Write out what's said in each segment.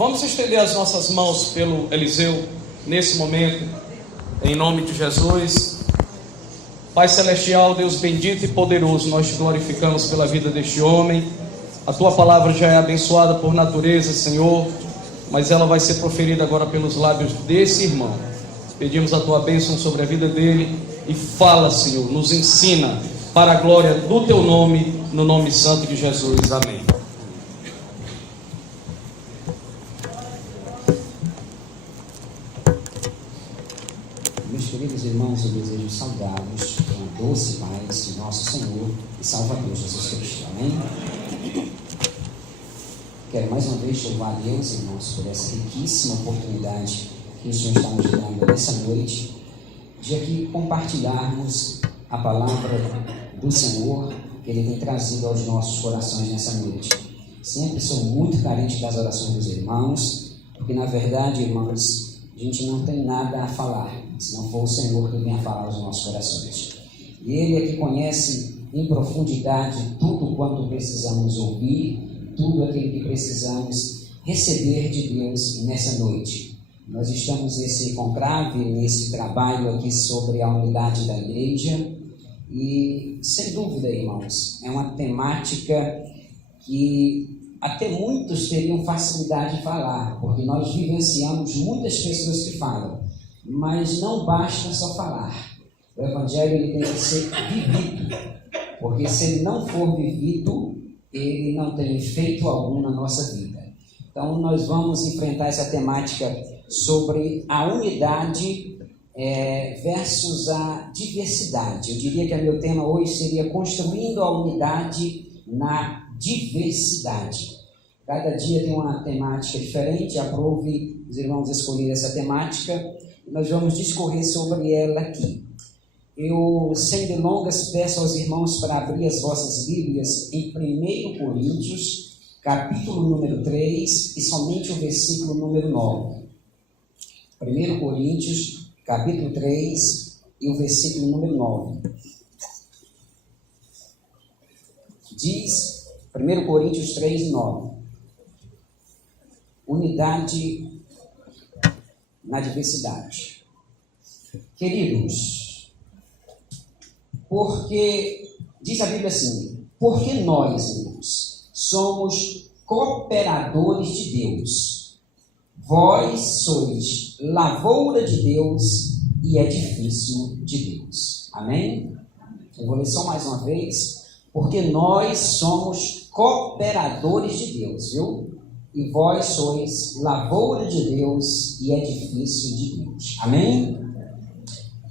Vamos estender as nossas mãos pelo Eliseu nesse momento, em nome de Jesus. Pai Celestial, Deus bendito e poderoso, nós te glorificamos pela vida deste homem. A tua palavra já é abençoada por natureza, Senhor, mas ela vai ser proferida agora pelos lábios desse irmão. Pedimos a tua bênção sobre a vida dele e fala, Senhor, nos ensina para a glória do teu nome, no nome santo de Jesus. Amém. Meus queridos irmãos, eu desejo saudá-los com a doce paz de nosso Senhor e Salvador Jesus Cristo. Amém? Quero mais uma vez louvar a Deus, irmãos, por essa riquíssima oportunidade que o Senhor está nos dando nessa noite, de aqui compartilharmos a palavra do Senhor que Ele tem trazido aos nossos corações nessa noite. Sempre sou muito carente das orações dos irmãos, porque na verdade, irmãos, a gente não tem nada a falar, se não for o Senhor que vem a falar aos nossos corações. E Ele é que conhece em profundidade tudo quanto precisamos ouvir, tudo aquilo que precisamos receber de Deus nessa noite. Nós estamos nesse conclave, nesse trabalho aqui sobre a unidade da igreja e, sem dúvida, irmãos, é uma temática que até muitos teriam facilidade de falar, porque nós vivenciamos muitas pessoas que falam, mas não basta só falar. O Evangelho ele tem que ser vivido, porque se ele não for vivido, ele não tem efeito algum na nossa vida. Então nós vamos enfrentar essa temática sobre a unidade versus a diversidade. Eu diria que o meu tema hoje seria construindo a unidade na diversidade. Cada dia tem uma temática diferente, aprove os irmãos escolher essa temática e nós vamos discorrer sobre ela aqui. Eu, sem delongas, peço aos irmãos para abrir as vossas Bíblias em 1 Coríntios, capítulo número 3 e somente o versículo número 9. 1 Coríntios, capítulo 3 e o versículo número 9. Diz 1 Coríntios 3 e 9. Unidade na diversidade. Queridos, porque, diz a Bíblia assim, porque nós, irmãos, somos cooperadores de Deus. Vós sois lavoura de Deus e edifício de Deus. Amém? Eu vou ler só mais uma vez. Porque nós somos cooperadores de Deus, viu? E vós sois lavoura de Deus e edifício de Deus. Amém?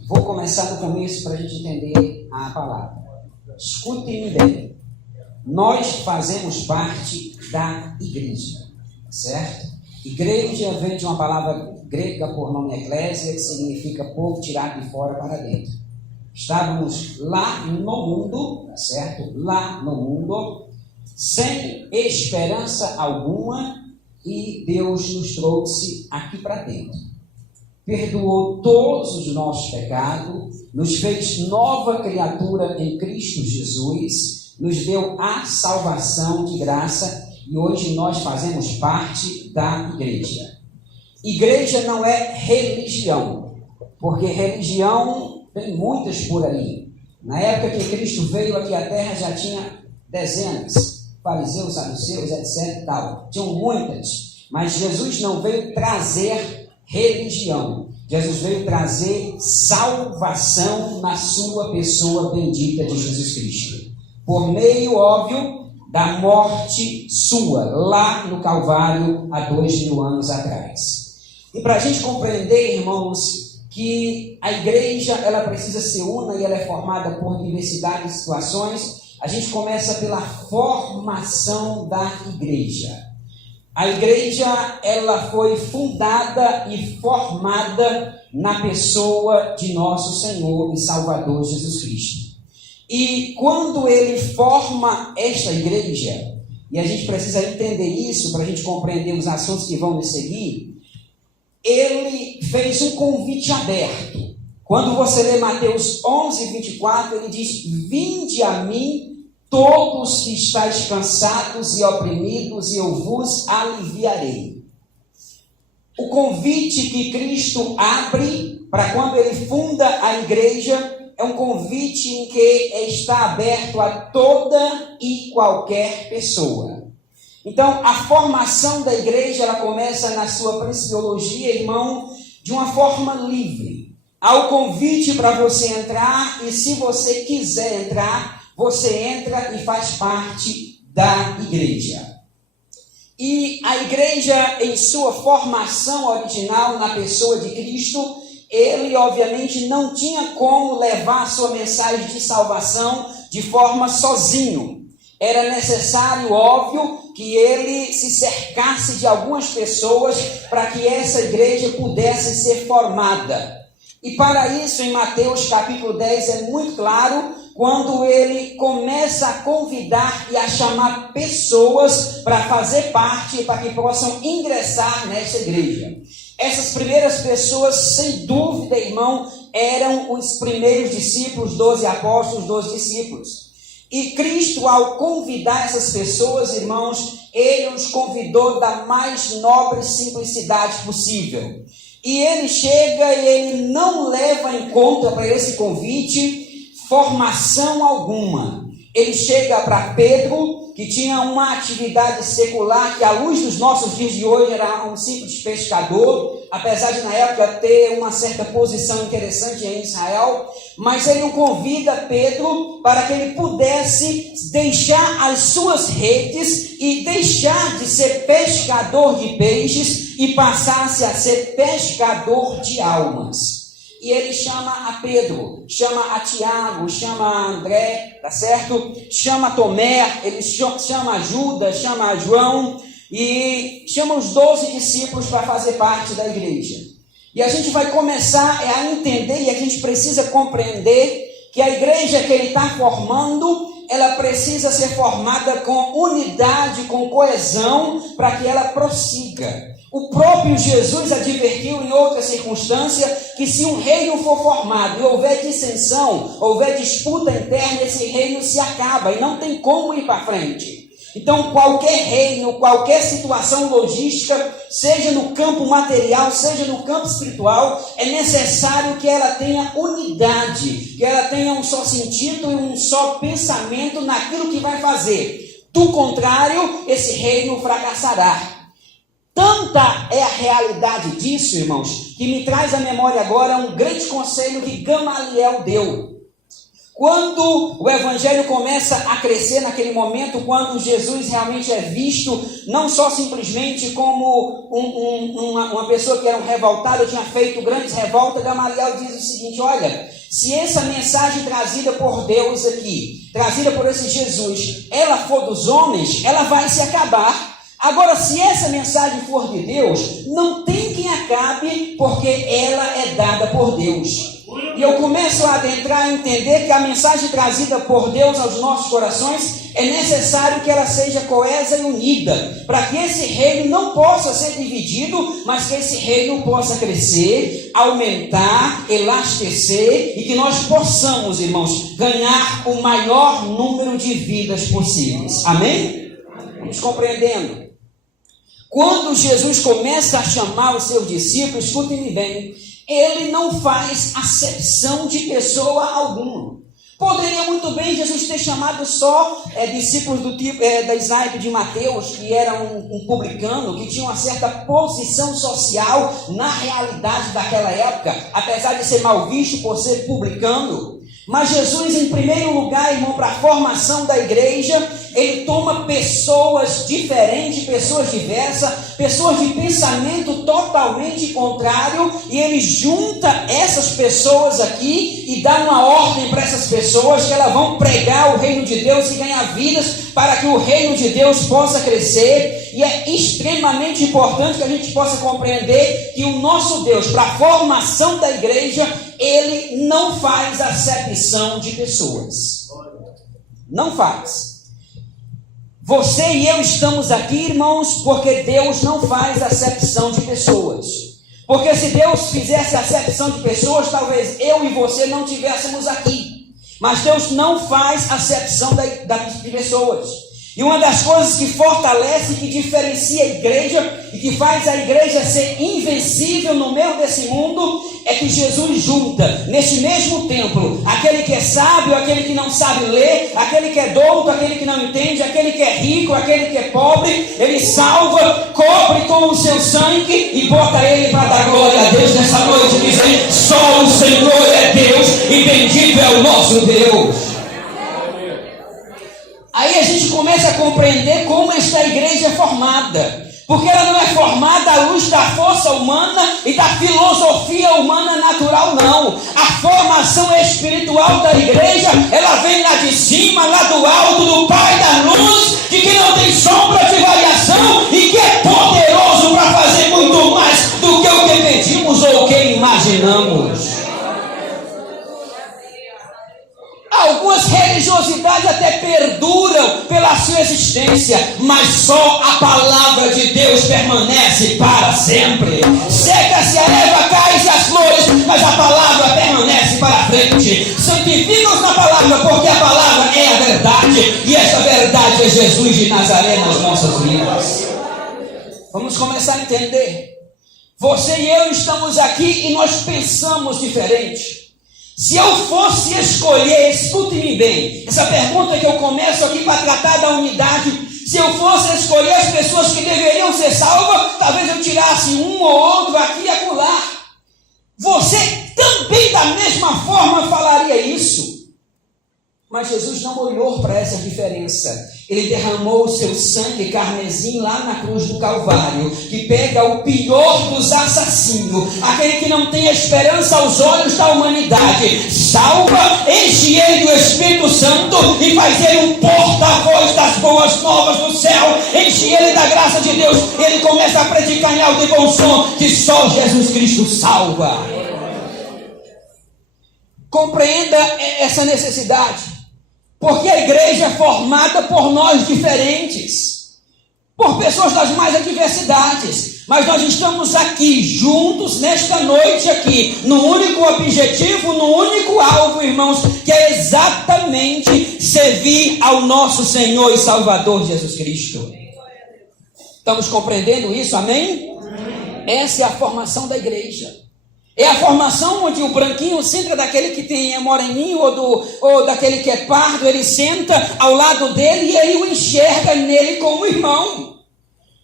Vou começar no começo para a gente entender a palavra. Escutem bem. Nós fazemos parte da igreja, certo? Igreja vem de uma palavra grega por nome eclésia, que significa povo tirado de fora para dentro. Estávamos lá no mundo, certo? Lá no mundo, sem esperança alguma, e Deus nos trouxe aqui para dentro. Perdoou todos os nossos pecados, nos fez nova criatura em Cristo Jesus, nos deu a salvação de graça e hoje nós fazemos parte da igreja. Igreja não é religião, porque religião tem muitas por aí. Na época que Cristo veio aqui à terra já tinha dezenas, fariseus, saduceus, etc. Tal. Tinham muitas, mas Jesus não veio trazer religião. Jesus veio trazer salvação na sua pessoa bendita de Jesus Cristo. Por meio, óbvio, da morte sua, lá no Calvário, há 2000 anos atrás. E para a gente compreender, irmãos, que a igreja ela precisa ser una e ela é formada por diversidade de situações, a gente começa pela formação da igreja. A igreja ela foi fundada e formada na pessoa de nosso Senhor e Salvador Jesus Cristo. E quando ele forma esta igreja, e a gente precisa entender isso para a gente compreender os assuntos que vão nos seguir, ele fez um convite aberto. Quando você lê Mateus 11, 24, ele diz: vinde a mim todos que estáis cansados e oprimidos, e eu vos aliviarei. O convite que Cristo abre para quando ele funda a igreja é um convite em que está aberto a toda e qualquer pessoa. Então, a formação da igreja, ela começa na sua principiologia, irmão, de uma forma livre. Há o convite para você entrar, e se você quiser entrar, você entra e faz parte da igreja. E a igreja, em sua formação original na pessoa de Cristo, ele obviamente não tinha como levar a sua mensagem de salvação de forma sozinho. Era necessário, óbvio, que ele se cercasse de algumas pessoas para que essa igreja pudesse ser formada. E para isso, em Mateus capítulo 10, é muito claro, quando ele começa a convidar e a chamar pessoas para fazer parte, para que possam ingressar nessa igreja. Essas primeiras pessoas, sem dúvida, irmão, eram os primeiros discípulos, 12 apóstolos, 12 discípulos. E Cristo, ao convidar essas pessoas, irmãos, ele os convidou da mais nobre simplicidade possível. E ele chega e ele não leva em conta para esse convite formação alguma. Ele chega para Pedro, que tinha uma atividade secular, que à luz dos nossos dias de hoje era um simples pescador, apesar de na época ter uma certa posição interessante em Israel, mas ele o convida, Pedro, para que ele pudesse deixar as suas redes e deixar de ser pescador de peixes e passasse a ser pescador de almas. E ele chama a Pedro, chama a Tiago, chama a André, tá certo? Chama a Tomé, ele chama a Judas, chama a João e chama os 12 discípulos para fazer parte da igreja. E a gente vai começar a entender e a gente precisa compreender que a igreja que ele está formando, ela precisa ser formada com unidade, com coesão, para que ela prossiga. O próprio Jesus advertiu em outra circunstância que se um reino for formado e houver dissensão, houver disputa interna, esse reino se acaba e não tem como ir para frente. Então, qualquer reino, qualquer situação logística, seja no campo material, seja no campo espiritual, é necessário que ela tenha unidade, que ela tenha um só sentido e um só pensamento naquilo que vai fazer. Do contrário, esse reino fracassará. Tanta é a realidade disso, irmãos, que me traz à memória agora um grande conselho que Gamaliel deu. Quando o evangelho começa a crescer naquele momento, quando Jesus realmente é visto, não só simplesmente como uma pessoa que era um revoltado, tinha feito grandes revoltas, Gamaliel diz o seguinte: olha, se essa mensagem trazida por Deus aqui, trazida por esse Jesus, ela for dos homens, ela vai se acabar. Agora, se essa mensagem for de Deus, não tem quem acabe, porque ela é dada por Deus. E eu começo a adentrar a entender que a mensagem trazida por Deus aos nossos corações é necessário que ela seja coesa e unida, para que esse reino não possa ser dividido, mas que esse reino possa crescer, aumentar, elastecer e que nós possamos, irmãos, ganhar o maior número de vidas possíveis. Amém? Vamos compreendendo. Quando Jesus começa a chamar os seus discípulos, escutem-me bem, ele não faz acepção de pessoa alguma. Poderia muito bem Jesus ter chamado só discípulos do tipo da Isaiah de Mateus, que era um publicano, que tinha uma certa posição social na realidade daquela época, apesar de ser mal visto por ser publicano. Mas Jesus, em primeiro lugar, irmão, para a formação da igreja, ele toma pessoas diferentes, pessoas diversas, pessoas de pensamento totalmente contrário, e ele junta essas pessoas aqui e dá uma ordem para essas pessoas que elas vão pregar o reino de Deus e ganhar vidas para que o reino de Deus possa crescer. E é extremamente importante que a gente possa compreender que o nosso Deus, para a formação da igreja, ele não faz acepção de pessoas. Não faz. Você e eu estamos aqui, irmãos, porque Deus não faz acepção de pessoas. Porque se Deus fizesse acepção de pessoas, talvez eu e você não estivéssemos aqui. Mas Deus não faz acepção de pessoas. E uma das coisas que fortalece, que diferencia a igreja e que faz a igreja ser invencível no meio desse mundo é que Jesus junta neste mesmo templo aquele que é sábio, aquele que não sabe ler, aquele que é douto, aquele que não entende, aquele que é rico, aquele que é pobre. Ele salva, cobre com o seu sangue e bota ele para dar glória a Deus nessa noite, dizendo: só o Senhor é Deus e bendito é o nosso Deus. Aí a gente começa a compreender como esta igreja é formada. Porque ela não é formada à luz da força humana e da filosofia humana natural, não. A formação espiritual da igreja, ela vem lá de cima, lá do alto, do Pai da luz, de que não tem sombra de variação e que é poderoso para fazer muito mais do que o que pedimos ou o que imaginamos. Algumas religiosidades até perduram pela sua existência, mas só a palavra de Deus permanece para sempre. Seca-se a erva, cai-se as flores, mas a palavra permanece para frente. Santifica-os na palavra, porque a palavra é a verdade, e esta verdade é Jesus de Nazaré nas nossas vidas. Vamos começar a entender. Você e eu estamos aqui e nós pensamos diferente. Se eu fosse escolher, escute-me bem, essa pergunta que eu começo aqui para tratar da unidade, se eu fosse escolher as pessoas que deveriam ser salvas, talvez eu tirasse um ou outro aqui e acolá. Você também da mesma forma falaria isso. Mas Jesus não olhou para essa diferença. Ele derramou o seu sangue carmesim lá na cruz do Calvário, que pega o pior dos assassinos, aquele que não tem esperança aos olhos da humanidade, salva, enche ele do Espírito Santo e faz ele um porta-voz das boas novas do céu, enche ele da graça de Deus. Ele começa a predicar em alto e bom som que só Jesus Cristo salva. Compreenda essa necessidade. Porque a igreja é formada por nós diferentes, por pessoas das mais adversidades, mas nós estamos aqui juntos nesta noite aqui, no único objetivo, no único alvo, irmãos, que é exatamente servir ao nosso Senhor e Salvador Jesus Cristo. Estamos compreendendo isso, amém? Essa é a formação da igreja. É a formação onde o branquinho senta daquele que é moreninho ou daquele que é pardo, ele senta ao lado dele e aí o enxerga nele como irmão.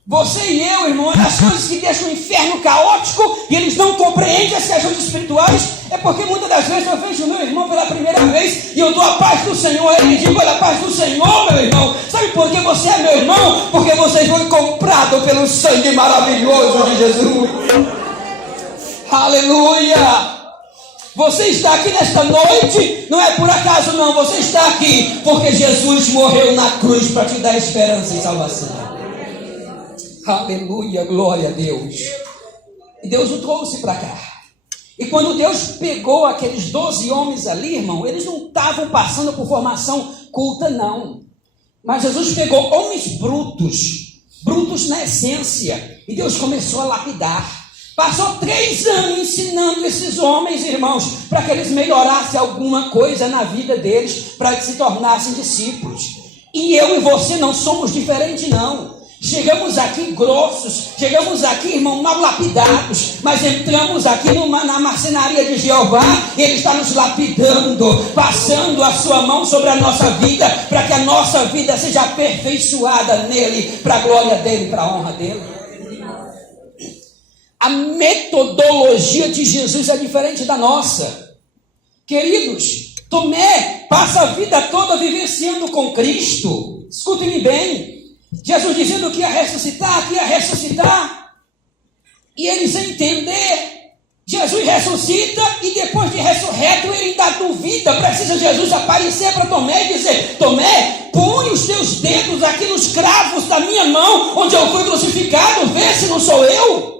Você e eu, irmão, as coisas que deixam o inferno caótico e eles não compreendem as questões espirituais, é porque muitas das vezes eu vejo o meu irmão pela primeira vez e eu dou a paz do Senhor, ele diz: olha, a paz do Senhor, meu irmão. Sabe por que você é meu irmão? Porque você foi comprado pelo sangue maravilhoso de Jesus. Aleluia! Você está aqui nesta noite, não é por acaso não, você está aqui porque Jesus morreu na cruz para te dar esperança e salvação. Aleluia, glória a Deus. E Deus o trouxe para cá. E quando Deus pegou aqueles 12 homens ali, irmão, eles não estavam passando por formação culta, não. Mas Jesus pegou homens brutos na essência, e Deus começou a lapidar. Passou 3 anos ensinando esses homens, irmãos, para que eles melhorassem alguma coisa na vida deles, para que se tornassem discípulos. E eu e você não somos diferentes, não. Chegamos aqui grossos, chegamos aqui, irmão, mal lapidados, mas entramos aqui na marcenaria de Jeová, e Ele está nos lapidando, passando a sua mão sobre a nossa vida, para que a nossa vida seja aperfeiçoada nele, para a glória dele, para a honra dele. A metodologia de Jesus é diferente da nossa. Queridos, Tomé passa a vida toda vivenciando com Cristo. Escutem-me bem. Jesus dizendo que ia ressuscitar. E eles sem entender. Jesus ressuscita e depois de ressurreto ele ainda duvida. Precisa Jesus aparecer para Tomé e dizer: Tomé, põe os teus dedos aqui nos cravos da minha mão, onde eu fui crucificado, vê se não sou eu.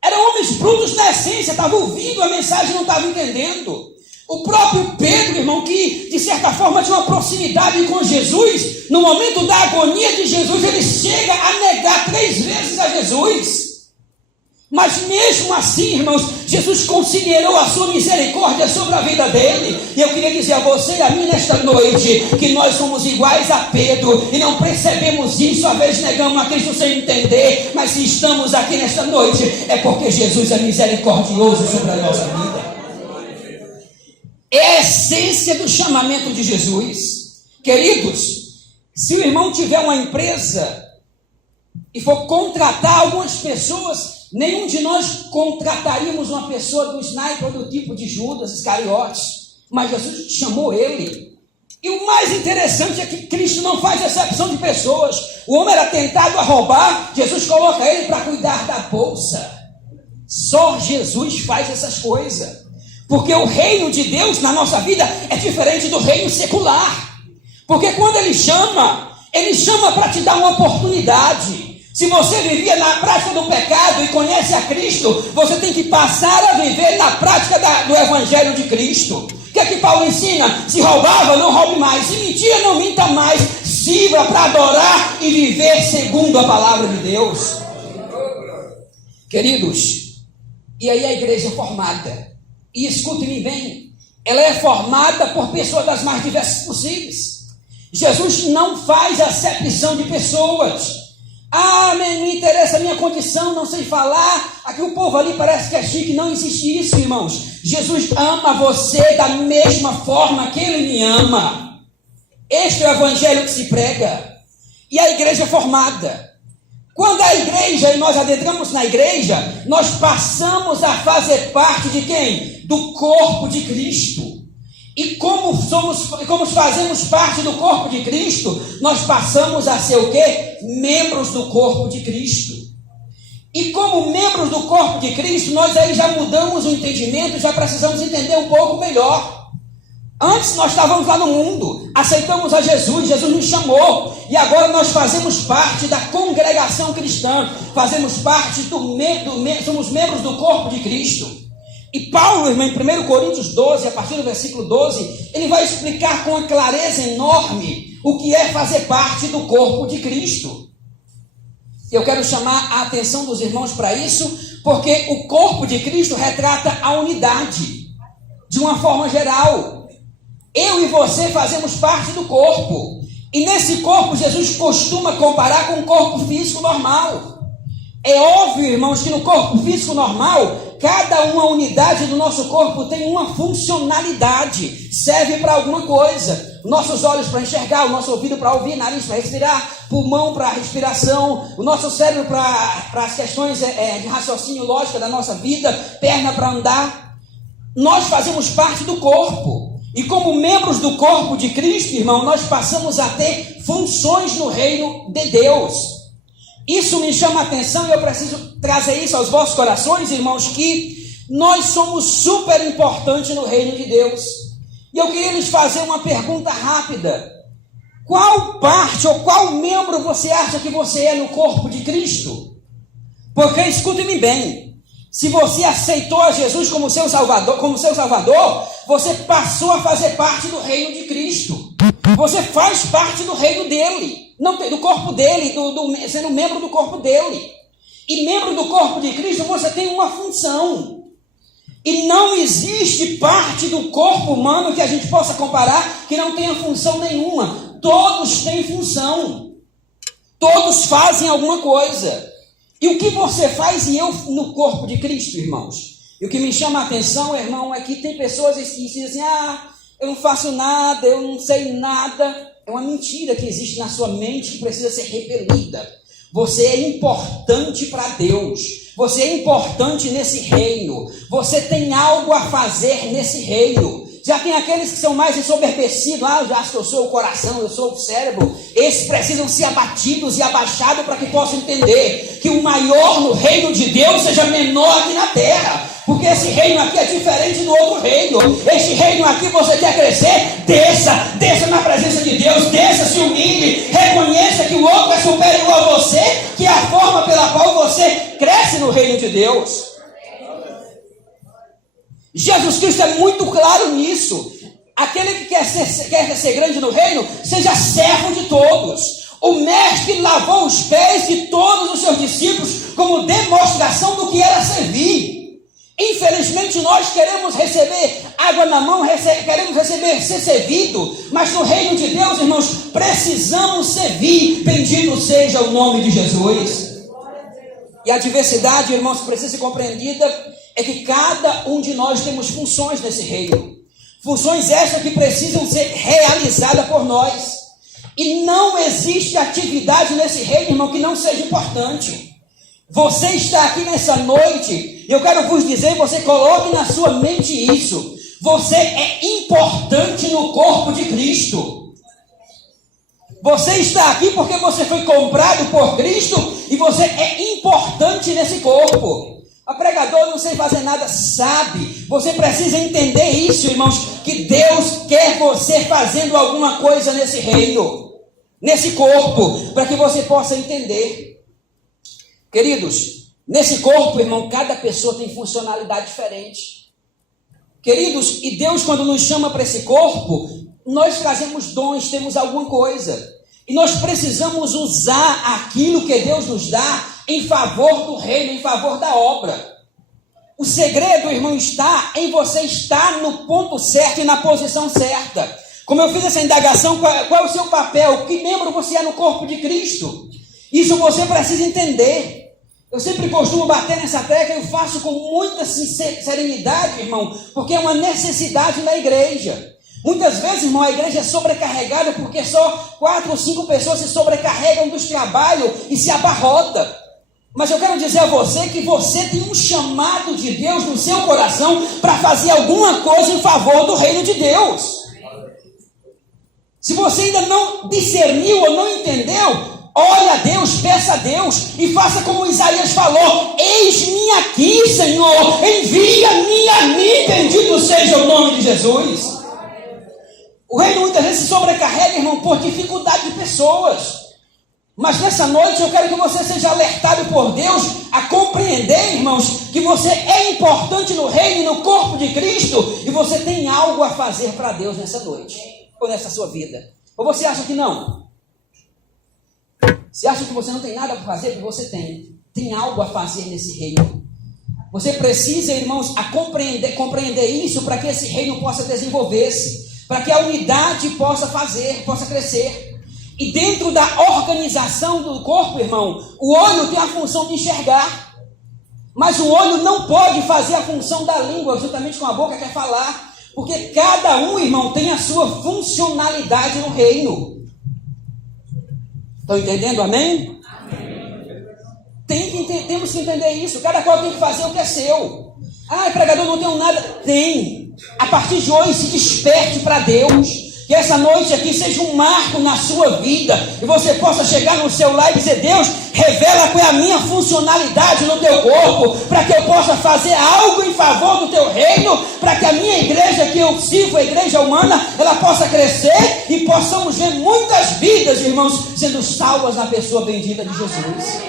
Eram homens brutos na essência, estavam ouvindo a mensagem e não estavam entendendo. O próprio Pedro, irmão, que de certa forma tinha uma proximidade com Jesus, no momento da agonia de Jesus, ele chega a negar 3 vezes a Jesus. Mas mesmo assim, irmãos, Jesus considerou a sua misericórdia sobre a vida dele. E eu queria dizer a você e a mim nesta noite, que nós somos iguais a Pedro, e não percebemos isso, às vezes negamos a Cristo sem entender, mas se estamos aqui nesta noite, é porque Jesus é misericordioso sobre a nossa vida. É a essência do chamamento de Jesus. Queridos, se o irmão tiver uma empresa e for contratar algumas pessoas, nenhum de nós contrataríamos uma pessoa do sniper do tipo de Judas Iscariotes, mas Jesus chamou ele. E o mais interessante é que Cristo não faz exceção de pessoas. O homem era tentado a roubar, Jesus coloca ele para cuidar da bolsa. Só Jesus faz essas coisas, porque o reino de Deus na nossa vida é diferente do reino secular. Porque quando ele chama para te dar uma oportunidade. Se você vivia na prática do pecado e conhece a Cristo, você tem que passar a viver na prática do Evangelho de Cristo. O que é que Paulo ensina? Se roubava, não roube mais. Se mentia, não minta mais. Sirva para adorar e viver segundo a palavra de Deus. Queridos, e aí a igreja é formada. E escute-me bem, ela é formada por pessoas das mais diversas possíveis. Jesus não faz acepção de pessoas. Ah, me interessa a minha condição, não sei falar. Aqui o povo ali parece que é chique. Não existe isso, irmãos. Jesus ama você da mesma forma que ele me ama. Este é o evangelho que se prega. E a igreja é formada. Quando a igreja, e nós adentramos na igreja, nós passamos a fazer parte de quem? Do corpo de Cristo. E como fazemos parte do corpo de Cristo, nós passamos a ser o quê? Membros do corpo de Cristo. E como membros do corpo de Cristo, nós aí já mudamos o entendimento, já precisamos entender um pouco melhor. Antes nós estávamos lá no mundo, aceitamos a Jesus, Jesus nos chamou, e agora nós fazemos parte da congregação cristã, fazemos parte somos membros do corpo de Cristo. E Paulo, irmão, em 1 Coríntios 12, a partir do versículo 12, ele vai explicar com uma clareza enorme o que é fazer parte do corpo de Cristo. Eu quero chamar a atenção dos irmãos para isso, porque o corpo de Cristo retrata a unidade, de uma forma geral. Eu e você fazemos parte do corpo, e nesse corpo Jesus costuma comparar com o corpo físico normal. É óbvio, irmãos, que no corpo físico normal, cada uma unidade do nosso corpo tem uma funcionalidade, serve para alguma coisa. Nossos olhos para enxergar, o nosso ouvido para ouvir, nariz para respirar, pulmão para a respiração, o nosso cérebro para as questões de raciocínio lógico da nossa vida, perna para andar. Nós fazemos parte do corpo. E como membros do corpo de Cristo, irmão, nós passamos a ter funções no reino de Deus. Isso me chama a atenção e eu preciso trazer isso aos vossos corações, irmãos, que nós somos super importantes no reino de Deus. E eu queria lhes fazer uma pergunta rápida. Qual parte ou qual membro você acha que você é no corpo de Cristo? Porque, escute-me bem, se você aceitou a Jesus como seu Salvador, você passou a fazer parte do reino de Cristo. Você faz parte do reino dele, não do corpo dele, sendo membro do corpo dele. E membro do corpo de Cristo, você tem uma função. E não existe parte do corpo humano que a gente possa comparar que não tenha função nenhuma. Todos têm função. Todos fazem alguma coisa. E o que você faz e eu no corpo de Cristo, irmãos? E o que me chama a atenção, irmão, é que tem pessoas que dizem assim, eu não faço nada, eu não sei nada. É uma mentira que existe na sua mente que precisa ser repelida. Você é importante para Deus. Você é importante nesse reino. Você tem algo a fazer nesse reino. Já tem aqueles que são mais ensoberbecidos. Eu acho que eu sou o coração, eu sou o cérebro. Esses precisam ser abatidos e abaixados para que possam entender que o maior no reino de Deus seja menor aqui na terra. Porque esse reino aqui é diferente do outro reino. Este reino aqui você quer crescer? Desça na presença de Deus. Desça, se humilhe. Reconheça que o outro é superior a você. Que é a forma pela qual você cresce no reino de Deus. Jesus Cristo é muito claro nisso. Aquele que quer ser grande no reino, seja servo de todos. O mestre lavou os pés de todos os seus discípulos como demonstração do que era servir. Infelizmente nós queremos receber água na mão, queremos ser servido, mas no reino de Deus, irmãos, precisamos servir. Bendito seja o nome de Jesus. E a diversidade, irmãos, precisa ser compreendida, é que cada um de nós temos funções nesse reino. Funções essas que precisam ser realizadas por nós. E não existe atividade nesse reino, irmão, que não seja importante. Você está aqui nessa noite, eu quero vos dizer, você coloque na sua mente isso. Você é importante no corpo de Cristo. Você está aqui porque você foi comprado por Cristo e você é importante nesse corpo. A pregador não sei fazer nada, sabe? Você precisa entender isso, irmãos, que Deus quer você fazendo alguma coisa nesse reino, nesse corpo, para que você possa entender. Queridos, nesse corpo, irmão, cada pessoa tem funcionalidade diferente. Queridos, e Deus, quando nos chama para esse corpo, nós trazemos dons, temos alguma coisa. E nós precisamos usar aquilo que Deus nos dá em favor do reino, em favor da obra. O segredo, irmão, está em você estar no ponto certo e na posição certa. Como eu fiz essa indagação, qual é o seu papel? Que membro você é no corpo de Cristo? Isso você precisa entender. Eu sempre costumo bater nessa tecla, eu faço com muita serenidade, irmão, porque é uma necessidade na igreja. Muitas vezes, irmão, a igreja é sobrecarregada porque só 4 ou 5 pessoas se sobrecarregam dos trabalhos e se abarrota. Mas eu quero dizer a você que você tem um chamado de Deus no seu coração para fazer alguma coisa em favor do reino de Deus. Se você ainda não discerniu ou não entendeu, ore a Deus, peça a Deus e faça como Isaías falou: eis-me aqui, Senhor, envia-me a mim, bendito seja o nome de Jesus. O reino muitas vezes se sobrecarrega, irmão, por dificuldade de pessoas. Mas nessa noite eu quero que você seja alertado por Deus a compreender, irmãos, que você é importante no reino e no corpo de Cristo e você tem algo a fazer para Deus nessa noite, ou nessa sua vida. Ou você acha que não? Você acha que você não tem nada para fazer? Que você tem algo a fazer nesse reino. Você precisa, irmãos, compreender isso para que esse reino possa desenvolver-se, para que a unidade possa crescer. E dentro da organização do corpo, irmão, o olho tem a função de enxergar, mas o olho não pode fazer a função da língua, juntamente com a boca quer falar, porque cada um, irmão, tem a sua funcionalidade no reino. Estão entendendo, amém? Temos que entender isso. Cada qual tem que fazer o que é seu. Ah, pregador, não tenho nada. Tem. A partir de hoje, se desperte para Deus. Que essa noite aqui seja um marco na sua vida. E você possa chegar no seu lar e dizer: Deus, revela qual é a minha funcionalidade no teu corpo, para que eu possa fazer algo em favor do teu reino, para que a minha igreja que eu sirvo, a igreja humana, ela possa crescer e possamos ver muitas vidas, irmãos, sendo salvas na pessoa bendita de Jesus.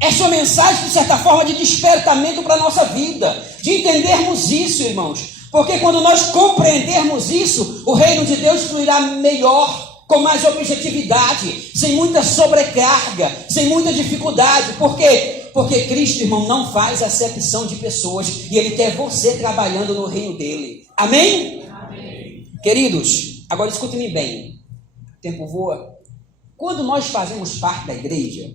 Essa é uma mensagem, de certa forma, de despertamento para a nossa vida, de entendermos isso, irmãos. Porque quando nós compreendermos isso, o reino de Deus fluirá melhor, com mais objetividade, sem muita sobrecarga, sem muita dificuldade. Por quê? Porque Cristo, irmão, não faz acepção de pessoas e Ele quer você trabalhando no reino dEle. Amém? Amém. Queridos, agora escute-me bem. O tempo voa. Quando nós fazemos parte da igreja,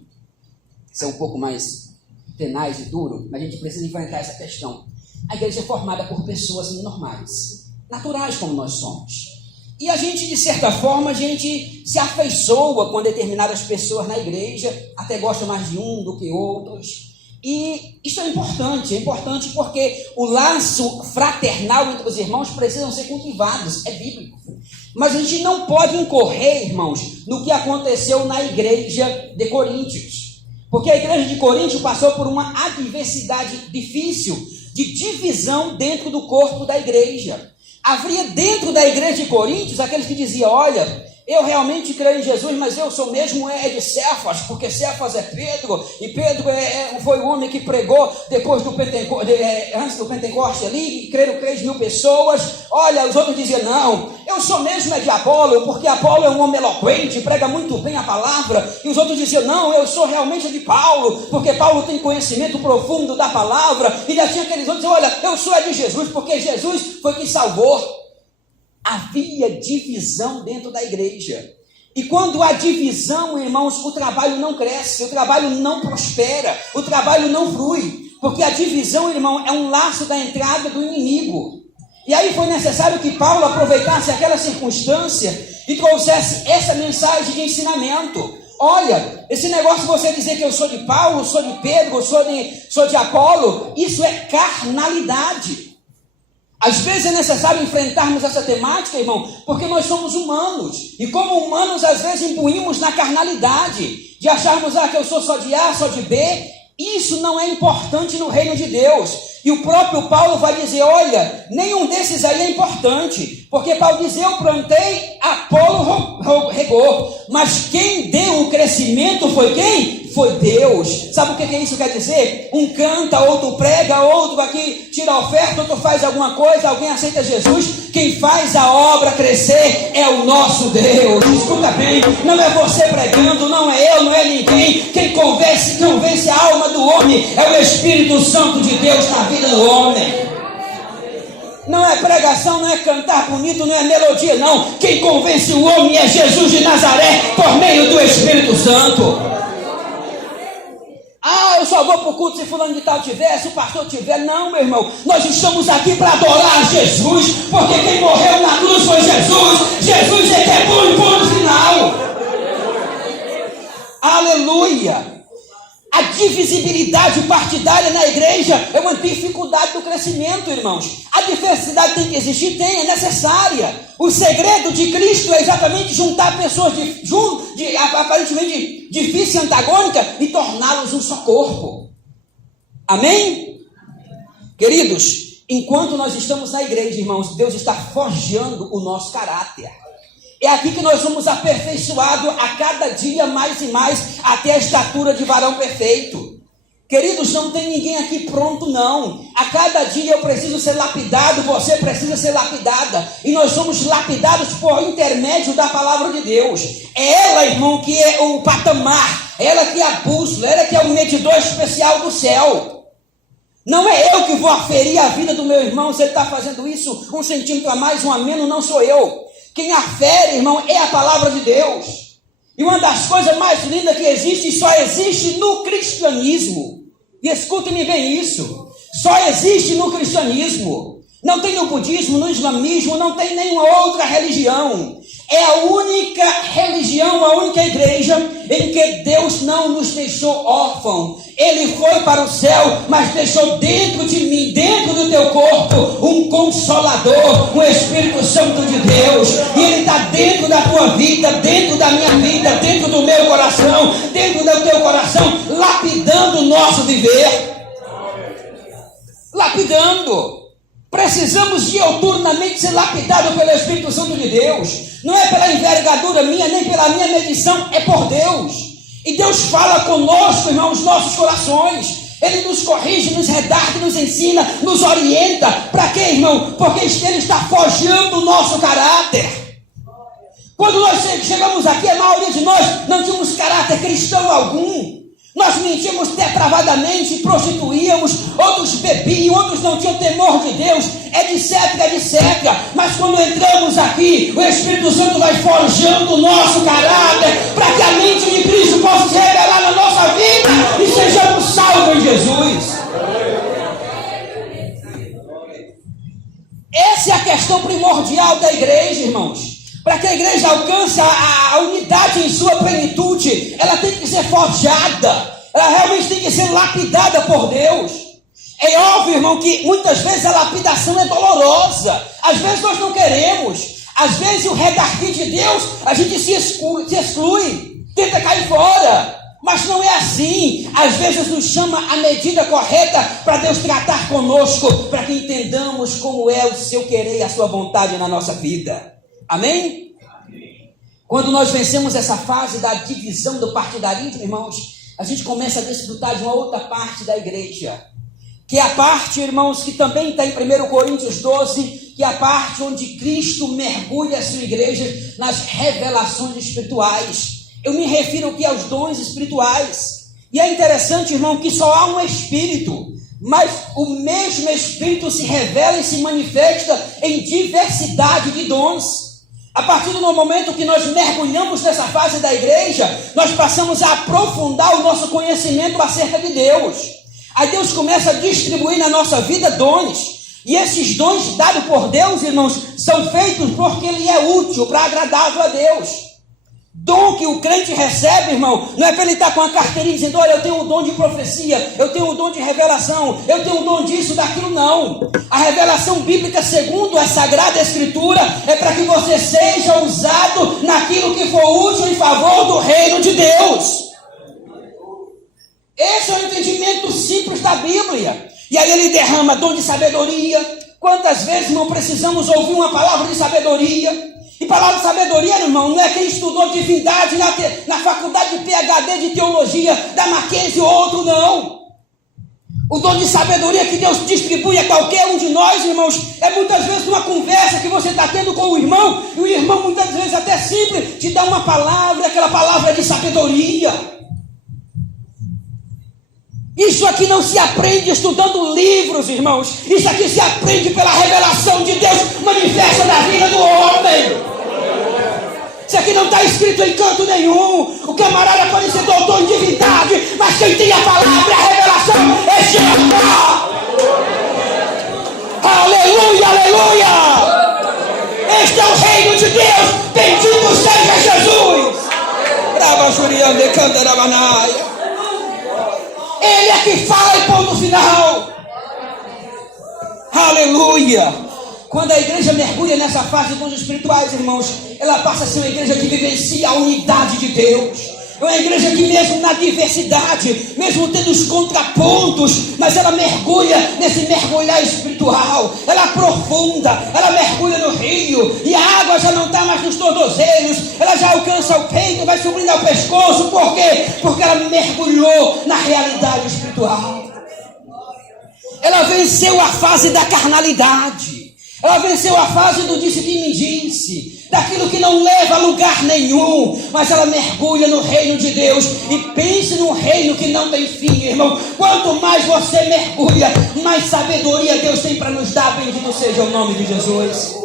isso é um pouco mais tenaz e duro, mas a gente precisa enfrentar essa questão. A igreja é formada por pessoas normais, naturais como nós somos. E a gente, de certa forma, a gente se afeiçoa com determinadas pessoas na igreja, até gosta mais de um do que outros. E isso é importante porque o laço fraternal entre os irmãos precisam ser cultivados, é bíblico. Mas a gente não pode incorrer, irmãos, no que aconteceu na igreja de Coríntios. Porque a igreja de Coríntios passou por uma adversidade difícil, de divisão dentro do corpo da igreja. Havia dentro da igreja de Coríntios aqueles que diziam: olha, eu realmente creio em Jesus, mas eu sou mesmo de Cefas, porque Cefas é Pedro, e Pedro foi o homem que pregou depois do antes do Pentecoste ali, e creram 3.000 pessoas. Olha, os outros diziam, não, eu sou mesmo de Apolo, porque Apolo é um homem eloquente, prega muito bem a palavra, e os outros diziam, não, eu sou realmente de Paulo, porque Paulo tem conhecimento profundo da palavra, e já tinha aqueles outros, olha, eu sou de Jesus, porque Jesus foi quem salvou. Havia divisão dentro da igreja. E quando há divisão, irmãos, o trabalho não cresce, o trabalho não prospera, o trabalho não flui. Porque a divisão, irmão, é um laço da entrada do inimigo. E aí foi necessário que Paulo aproveitasse aquela circunstância e trouxesse essa mensagem de ensinamento. Olha, esse negócio de você dizer que eu sou de Paulo, sou de Pedro, sou de Apolo, isso é carnalidade. Às vezes é necessário enfrentarmos essa temática, irmão, porque nós somos humanos. E como humanos, às vezes imbuímos na carnalidade, de acharmos que eu sou só de A, só de B. Isso não é importante no reino de Deus. E o próprio Paulo vai dizer, olha, nenhum desses aí é importante. Porque Paulo diz, eu plantei, Apolo regou. Mas quem deu o crescimento foi quem? Foi Deus. Sabe o que isso quer dizer? Um canta, outro prega, outro aqui tira a oferta, outro faz alguma coisa, alguém aceita Jesus. Quem faz a obra crescer é o nosso Deus. Escuta bem, não é você pregando, não é eu, não é ninguém. Quem convence a alma do homem é o Espírito Santo de Deus na vida do homem. Não é pregação, não é cantar bonito, não é melodia, não. Quem convence o homem é Jesus de Nazaré por meio do Espírito Santo. Eu só vou para o culto se fulano de tal tiver, se o pastor tiver. Não, meu irmão, nós estamos aqui para adorar Jesus, porque quem morreu na cruz foi Jesus. Jesus é que é bom e ponto final. Aleluia. A divisibilidade partidária na igreja é uma dificuldade do crescimento, irmãos. A diversidade tem que existir, é necessária. O segredo de Cristo é exatamente juntar pessoas aparentemente difícil e antagônica e torná-los um só corpo. Amém? Queridos, enquanto nós estamos na igreja, irmãos, Deus está forjando o nosso caráter. É aqui que nós somos aperfeiçoados a cada dia mais e mais até a estatura de varão perfeito. Queridos, não tem ninguém aqui pronto, não. A cada dia eu preciso ser lapidado, você precisa ser lapidada. E nós somos lapidados por intermédio da palavra de Deus. É ela, irmão, que é o patamar. Ela que é a bússola, ela que é o medidor especial do céu. Não é eu que vou aferir a vida do meu irmão, se ele está fazendo isso 1 centímetro a mais, 1 a menos, não sou eu. Quem afere, irmão, é a palavra de Deus. E uma das coisas mais lindas que existe, só existe no cristianismo. E escutem-me bem isso. Só existe no cristianismo. Não tem no budismo, no islamismo, não tem nenhuma outra religião. É a única religião, a única igreja em que Deus não nos deixou órfãos. Ele foi para o céu, mas deixou dentro de mim, dentro do teu corpo, um Consolador, um Espírito Santo de Deus. E Ele está dentro da tua vida, dentro da minha vida, dentro do meu coração, dentro do teu coração, lapidando o nosso viver. Lapidando. Precisamos diuturnamente ser lapidados pelo Espírito Santo de Deus. Não é pela envergadura minha, nem pela minha medição, é por Deus. E Deus fala conosco, irmão, os nossos corações. Ele nos corrige, nos redargue, nos ensina, nos orienta. Para quê, irmão? Porque Ele está forjando o nosso caráter. Quando nós chegamos aqui, a maioria de nós não tínhamos caráter cristão algum. Nós mentíamos depravadamente, prostituíamos, outros bebiam, outros não tinham temor de Deus. É de seca. Mas quando entramos aqui, o Espírito Santo vai forjando o nosso caráter para que a mente de Cristo possa se revelar na nossa vida e sejamos salvos em Jesus. Essa é a questão primordial da igreja, irmãos. Para que a igreja alcance a unidade em sua plenitude, ela tem que ser forjada, ela realmente tem que ser lapidada por Deus. É óbvio, irmão, que muitas vezes a lapidação é dolorosa, às vezes nós não queremos, às vezes o redarguir de Deus, a gente se exclui, tenta cair fora, mas não é assim. Às vezes nos chama a medida correta para Deus tratar conosco, para que entendamos como é o seu querer e a sua vontade na nossa vida. Amém? Quando nós vencemos essa fase da divisão do partidarismo, irmãos, a gente começa a desfrutar de uma outra parte da igreja, que é a parte, irmãos, que também está em 1 Coríntios 12, que é a parte onde Cristo mergulha a sua igreja nas revelações espirituais. Eu me refiro aqui aos dons espirituais. E é interessante, irmão, que só há um Espírito, mas o mesmo Espírito se revela e se manifesta em diversidade de dons. A partir do momento que nós mergulhamos nessa fase da igreja, nós passamos a aprofundar o nosso conhecimento acerca de Deus. Aí Deus começa a distribuir na nossa vida dons. E esses dons dados por Deus, irmãos, são feitos porque Ele é útil, para agradável a Deus. Dom que o crente recebe, irmão, não é para ele estar com a carteirinha dizendo: olha, eu tenho o dom de profecia, eu tenho o dom de revelação, eu tenho o dom disso, daquilo. Não. A revelação bíblica, segundo a Sagrada Escritura, é para que você seja usado naquilo que for útil em favor do reino de Deus. Esse é o entendimento simples da Bíblia. E aí ele derrama dom de sabedoria. Quantas vezes não precisamos ouvir uma palavra de sabedoria? E palavra de sabedoria, irmão, não é quem estudou divindade na faculdade de PhD de teologia da Mackenzie ou outro, não. O dom de sabedoria que Deus distribui a qualquer um de nós, irmãos, é muitas vezes uma conversa que você está tendo com o irmão, e o irmão muitas vezes até simples te dá uma palavra, aquela palavra de sabedoria. Isso aqui não se aprende estudando livros, irmãos. Isso aqui se aprende pela revelação de Deus manifesta na vida do homem. Isso aqui não está escrito em canto nenhum. O camarada pode ser doutor em divindade, mas quem tem a palavra, a revelação, é Jeová. Aleluia, aleluia. Este é o reino de Deus. Bendito seja Jesus. Brava Juriande Candarabanaia. Ele é que fala e ponto final. Aleluia. Quando a igreja mergulha nessa fase de dons espirituais, irmãos, ela passa a ser uma igreja que vivencia a unidade de Deus. É uma igreja que mesmo na diversidade, mesmo tendo os contrapontos, mas ela mergulha nesse mergulhar espiritual. Ela aprofunda, ela mergulha no rio, e a água já não está mais nos tornozelos, ela já alcança o peito, vai subindo ao pescoço. Por quê? Porque ela mergulhou na realidade espiritual. Ela venceu a fase da carnalidade. Ela venceu a fase do disse que me disse, daquilo que não leva a lugar nenhum, mas ela mergulha no reino de Deus. E pense num reino que não tem fim, irmão. Quanto mais você mergulha, mais sabedoria Deus tem para nos dar. Bendito seja o nome de Jesus.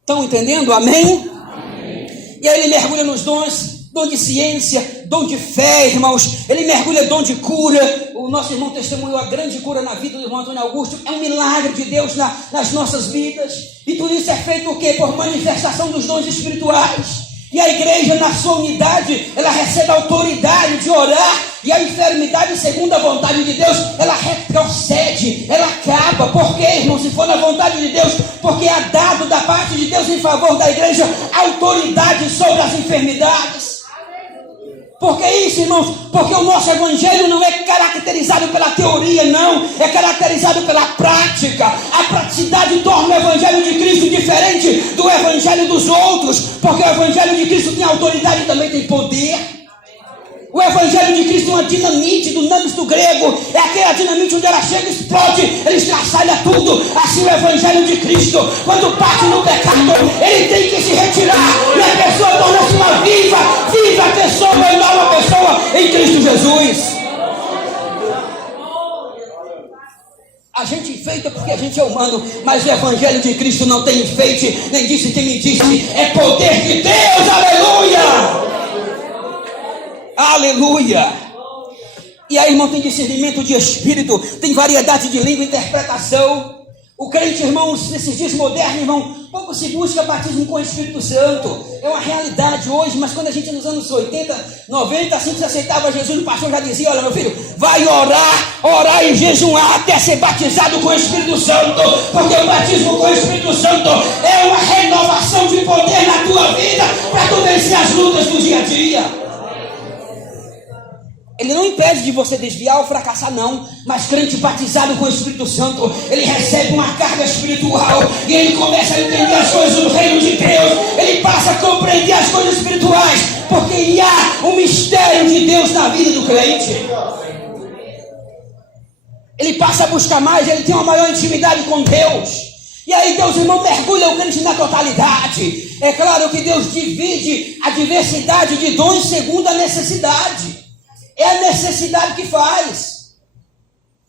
Estão entendendo? Amém? Amém. E aí ele mergulha nos dons. Dom de ciência, dom de fé, irmãos. Ele mergulha dom de cura. O nosso irmão testemunhou a grande cura na vida do irmão Antônio Augusto. É um milagre de Deus nas nossas vidas. E tudo isso é feito o quê? Por manifestação dos dons espirituais. E a igreja, na sua unidade, ela recebe a autoridade de orar. E a enfermidade, segundo a vontade de Deus, ela retrocede, ela acaba. Por quê, irmão? Se for na vontade de Deus, porque é dado da parte de Deus em favor da igreja autoridade sobre as enfermidades. Por que isso, irmãos? Porque o nosso evangelho não é caracterizado pela teoria, não. É caracterizado pela prática. A praticidade torna o evangelho de Cristo diferente do evangelho dos outros. Porque o evangelho de Cristo tem autoridade e também tem poder. O evangelho de Cristo é uma dinamite, do namis do grego. É aquela dinamite onde ela chega e explode, ele estraçalha tudo. Assim o evangelho de Cristo, quando parte no pecado, ele tem que se retirar. E a pessoa torna-se uma viva pessoa, uma nova pessoa em Cristo Jesus. A gente enfeita porque a gente é humano, mas o evangelho de Cristo não tem enfeite, nem disse quem me disse. É poder de Deus, aleluia! Aleluia! E aí, irmão, tem discernimento de espírito, tem variedade de língua e interpretação. O crente, irmãos, nesses dias modernos, irmão, pouco se busca batismo com o Espírito Santo. É uma realidade hoje, mas quando a gente nos anos 80, 90, assim que se aceitava Jesus, o pastor já dizia: olha, meu filho, vai orar e jejuar até ser batizado com o Espírito Santo, porque o batismo com o Espírito Santo é uma renovação de poder na tua vida, para tu vencer as lutas do dia a dia. Ele não impede de você desviar ou fracassar, não. Mas crente batizado com o Espírito Santo, ele recebe uma carga espiritual e ele começa a entender as coisas do reino de Deus. Ele passa a compreender as coisas espirituais, porque há um mistério de Deus na vida do crente. Ele passa a buscar mais, ele tem uma maior intimidade com Deus. E aí Deus, irmão, mergulha o crente na totalidade. É claro que Deus divide a diversidade de dons segundo a necessidade. É a necessidade que faz.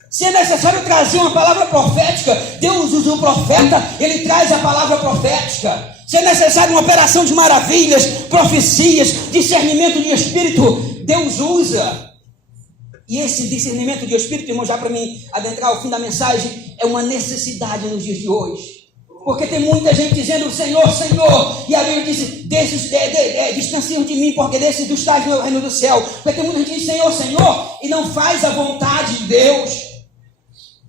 Se é necessário trazer uma palavra profética, Deus usa o profeta, ele traz a palavra profética. Se é necessário uma operação de maravilhas, profecias, discernimento de espírito, Deus usa. E esse discernimento de espírito, irmão, já para mim adentrar o fim da mensagem, é uma necessidade nos dias de hoje. Porque tem muita gente dizendo, Senhor, Senhor, e a Bíblia diz, distanciam de mim, porque desses dos tais no reino do céu. Porque tem muita gente que diz, Senhor, Senhor, e não faz a vontade de Deus.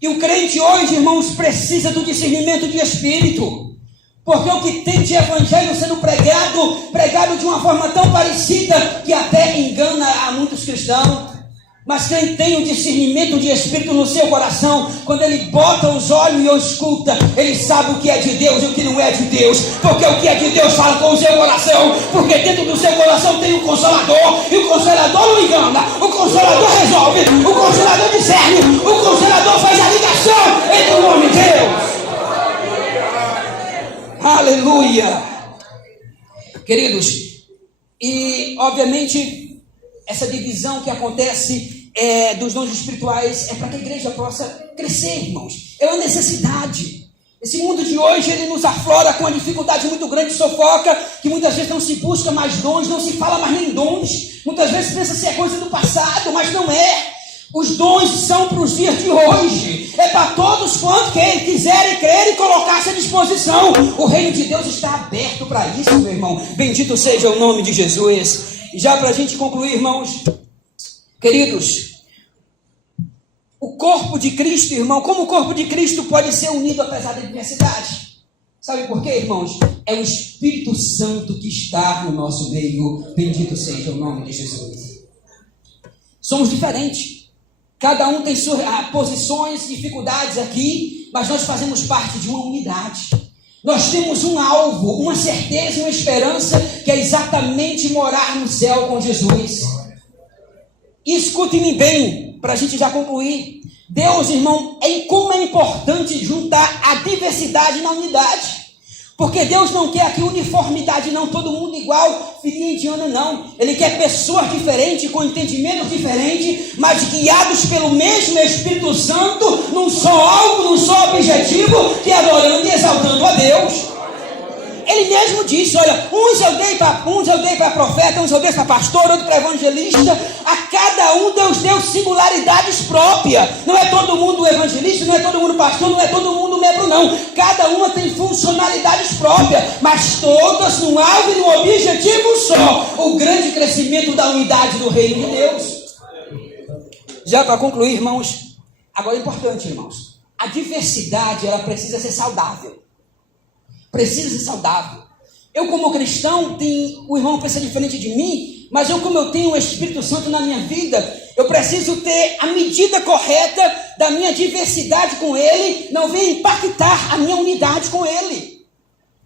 E o crente hoje, irmãos, precisa do discernimento de espírito. Porque o que tem de evangelho sendo pregado de uma forma tão parecida, que até engana a muitos cristãos. Mas quem tem o discernimento de espírito no seu coração, quando ele bota os olhos e escuta, ele sabe o que é de Deus e o que não é de Deus. Porque o que é de Deus fala com o seu coração. Porque dentro do seu coração tem um Consolador. E o Consolador não engana. O Consolador resolve. O Consolador discerne. O Consolador faz a ligação entre o homem e Deus. Aleluia. Queridos, e obviamente essa divisão que acontece dos dons espirituais é para que a igreja possa crescer, irmãos. É uma necessidade. Esse mundo de hoje, ele nos aflora com uma dificuldade muito grande, sufoca, que muitas vezes não se busca mais dons, não se fala mais nem dons. Muitas vezes pensa se é coisa do passado, mas não é. Os dons são para os dias de hoje. É para todos quantos quiserem crer e colocar-se à disposição. O reino de Deus está aberto para isso, meu irmão. Bendito seja o nome de Jesus. E já para a gente concluir, irmãos, queridos, o corpo de Cristo, irmão, como o corpo de Cristo pode ser unido apesar da diversidade? Sabe por quê, irmãos? É o Espírito Santo que está no nosso meio. Bendito seja o nome de Jesus. Somos diferentes. Cada um tem suas posições, dificuldades aqui, mas nós fazemos parte de uma unidade. Nós temos um alvo, uma certeza e uma esperança, que é exatamente morar no céu com Jesus. E escute-me bem, para a gente já concluir. Deus, irmão, como é importante juntar a diversidade na unidade. Porque Deus não quer aqui uniformidade, não, todo mundo igual, filhinha indiana, não. Ele quer pessoas diferentes, com entendimentos diferentes, mas guiados pelo mesmo Espírito Santo, num só alvo, num só objetivo, que é adorando e exaltando a Deus. Ele mesmo disse, olha, uns eu dei para profeta, uns eu dei para pastor, outro para evangelista. A cada um Deus deu singularidades próprias. Não é todo mundo evangelista, não é todo mundo pastor, não é todo mundo membro, não. Cada uma tem funcionalidades próprias, mas todas no alvo e no objetivo só. O grande crescimento da unidade do reino de Deus. Já para concluir, irmãos, agora é importante, irmãos. A diversidade, ela precisa ser saudável. Precisa ser saudável. Eu, como cristão, o irmão pensa diferente de mim, mas como eu tenho o Espírito Santo na minha vida, eu preciso ter a medida correta da minha diversidade com Ele, não venha impactar a minha unidade com Ele.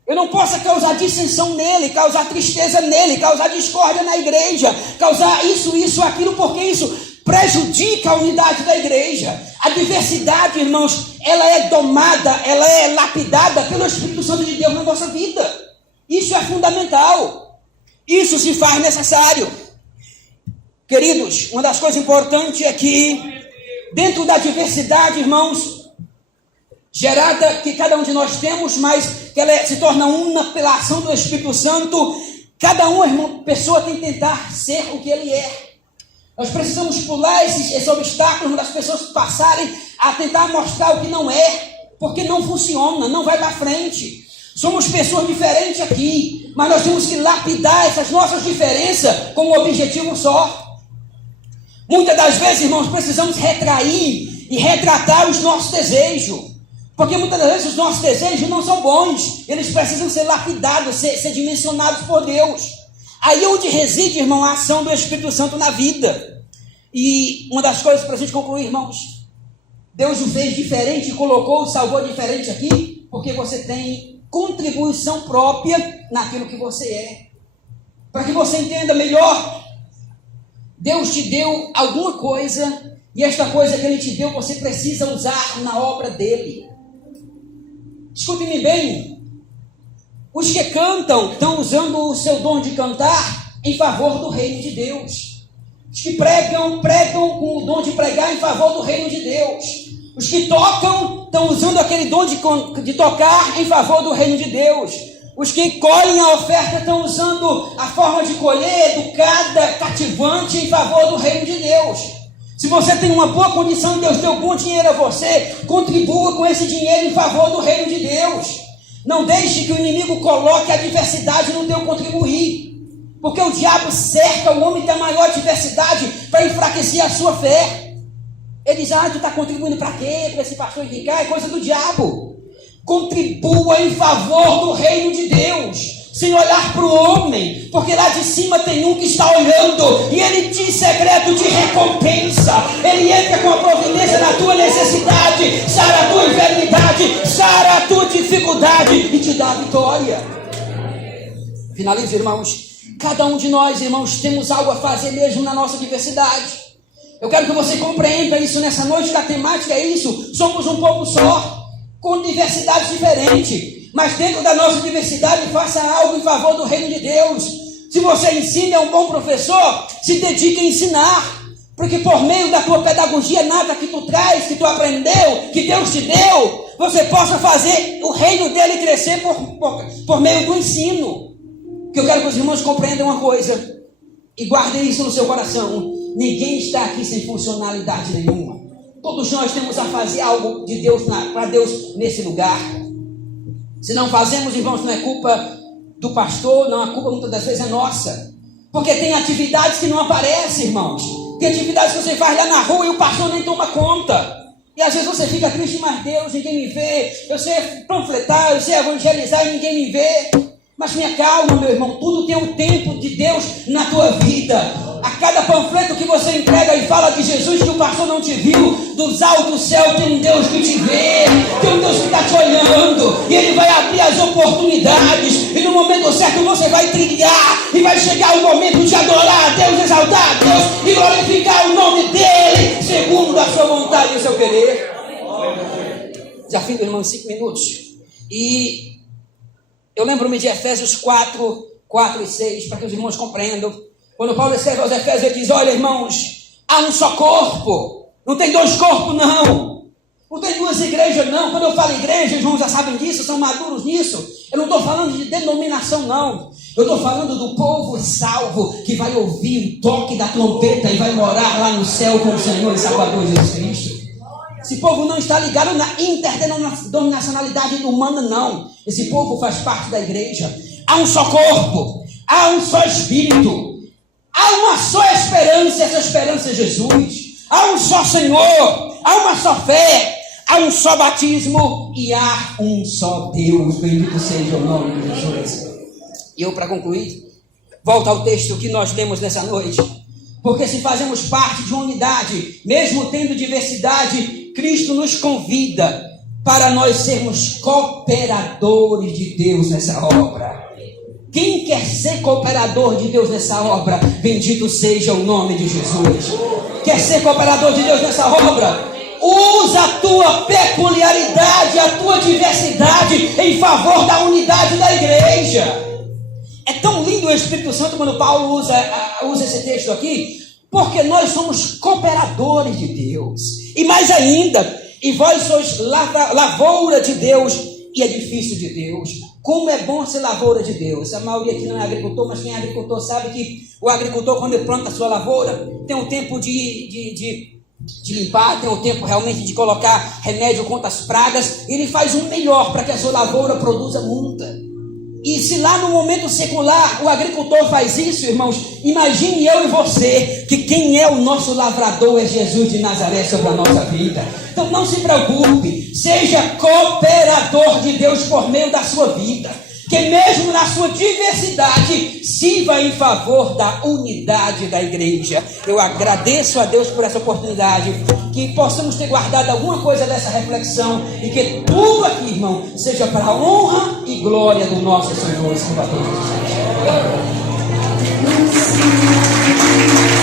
Eu não posso causar dissensão nele, causar tristeza nele, causar discórdia na igreja, causar isso, aquilo, porque isso prejudica a unidade da igreja. A diversidade, irmãos, ela é domada, ela é lapidada pelo Espírito Santo de Deus na nossa vida. Isso é fundamental. Isso se faz necessário. Queridos, uma das coisas importantes é que, dentro da diversidade, irmãos, gerada que cada um de nós temos, mas que ela se torna una pela ação do Espírito Santo, cada pessoa tem que tentar ser o que ele é. Nós precisamos pular esse obstáculo das pessoas passarem a tentar mostrar o que não é, porque não funciona, não vai para frente. Somos pessoas diferentes aqui, mas nós temos que lapidar essas nossas diferenças com um objetivo só. Muitas das vezes, irmãos, precisamos retrair e retratar os nossos desejos, porque muitas das vezes os nossos desejos não são bons, eles precisam ser lapidados, ser dimensionados por Deus. Aí onde reside, irmão, a ação do Espírito Santo na vida. E uma das coisas para a gente concluir, irmãos, Deus o fez diferente e colocou, salvou diferente aqui, porque você tem contribuição própria naquilo que você é. Para que você entenda melhor, Deus te deu alguma coisa, e esta coisa que Ele te deu, você precisa usar na obra dEle. Escute-me bem, os que cantam estão usando o seu dom de cantar em favor do reino de Deus. Os que pregam com o dom de pregar em favor do reino de Deus. Os que tocam estão usando aquele dom de tocar em favor do reino de Deus. Os que colhem a oferta estão usando a forma de colher educada, cativante em favor do reino de Deus. Se você tem uma boa condição e Deus deu bom dinheiro a você, contribua com esse dinheiro em favor do reino de Deus. Não deixe que o inimigo coloque a adversidade no teu contribuir. Porque o diabo cerca o homem da maior diversidade para enfraquecer a sua fé. Ele diz, tu está contribuindo para quê? Para esse pastor enricar? É coisa do diabo. Contribua em favor do reino de Deus, sem olhar para o homem, porque lá de cima tem um que está olhando, e ele te secreto de recompensa. Ele entra com a providência na tua necessidade, sara a tua enfermidade, sara a tua dificuldade e te dá a vitória. Finalizo, irmãos. Cada um de nós, irmãos, temos algo a fazer mesmo na nossa diversidade. Eu quero que você compreenda isso nessa noite, que a temática é isso. Somos um povo só, com diversidades diferentes. Mas dentro da nossa diversidade, faça algo em favor do reino de Deus. Se você ensina, é um bom professor, se dedique a ensinar. Porque por meio da tua pedagogia, nada que tu traz, que tu aprendeu, que Deus te deu, você possa fazer o reino dele crescer por meio do ensino. Que eu quero que os irmãos compreendam uma coisa e guardem isso no seu coração. Ninguém está aqui sem funcionalidade nenhuma. Todos nós temos a fazer algo de Deus para Deus nesse lugar. Se não fazemos, irmãos, não é culpa do pastor, não, a culpa muitas das vezes é nossa. Porque tem atividades que não aparecem, irmãos. Tem atividades que você faz lá na rua e o pastor nem toma conta. E às vezes você fica triste, mas Deus, ninguém me vê. Eu sei panfletar, eu sei evangelizar e ninguém me vê. Mas minha calma, meu irmão, tudo tem um tempo de Deus na tua vida. A cada panfleto que você entrega e fala de Jesus, que o pastor não te viu, dos altos do céu tem um Deus que te vê, tem um Deus que está te olhando, e Ele vai abrir as oportunidades, e no momento certo você vai trilhar, e vai chegar o momento de adorar a Deus, exaltar a Deus, e glorificar o nome dEle, segundo a sua vontade e o seu querer. Já fim do irmão em 5 minutos. E eu lembro-me de Efésios 4 e 6, para que os irmãos compreendam. Quando Paulo escreve aos Efésios, ele diz, olha, irmãos, há um só corpo. Não tem 2 corpos, não. Não tem 2 igrejas, não. Quando eu falo igreja, os irmãos já sabem disso, são maduros nisso. Eu não estou falando de denominação, não. Eu estou falando do povo salvo, que vai ouvir o toque da trompeta e vai morar lá no céu com o Senhor e Salvador Jesus Cristo. Esse povo não está ligado na interdenominacionalidade humana, não. Esse povo faz parte da igreja. Há um só corpo, há um só Espírito, há uma só esperança, essa esperança é Jesus. Há um só Senhor, há uma só fé, há um só batismo e há um só Deus. Bendito seja o nome de Jesus. E eu, para concluir, volto ao texto que nós lemos nessa noite. Porque se fazemos parte de uma unidade, mesmo tendo diversidade, Cristo nos convida para nós sermos cooperadores de Deus nessa obra. Quem quer ser cooperador de Deus nessa obra, bendito seja o nome de Jesus. Quer ser cooperador de Deus nessa obra? Usa a tua peculiaridade, a tua diversidade em favor da unidade da igreja. É tão lindo o Espírito Santo quando Paulo usa esse texto aqui, porque nós somos cooperadores de Deus. E mais ainda, e vós sois lavoura de Deus e edifício de Deus. Como é bom ser lavoura de Deus. A maioria aqui não é agricultor, mas quem é agricultor sabe que o agricultor, quando ele planta a sua lavoura, tem um tempo de limpar, tem um tempo realmente de colocar remédio contra as pragas. Ele faz um melhor para que a sua lavoura produza muita. E se lá no momento secular o agricultor faz isso, irmãos, imagine eu e você, que quem é o nosso lavrador é Jesus de Nazaré sobre a nossa vida. Então não se preocupe, seja cooperador de Deus por meio da sua vida, que mesmo na sua diversidade, sirva em favor da unidade da igreja. Eu agradeço a Deus por essa oportunidade, que possamos ter guardado alguma coisa dessa reflexão e que tudo aqui, irmão, seja para a honra e glória do nosso Senhor e Salvador Jesus Cristo.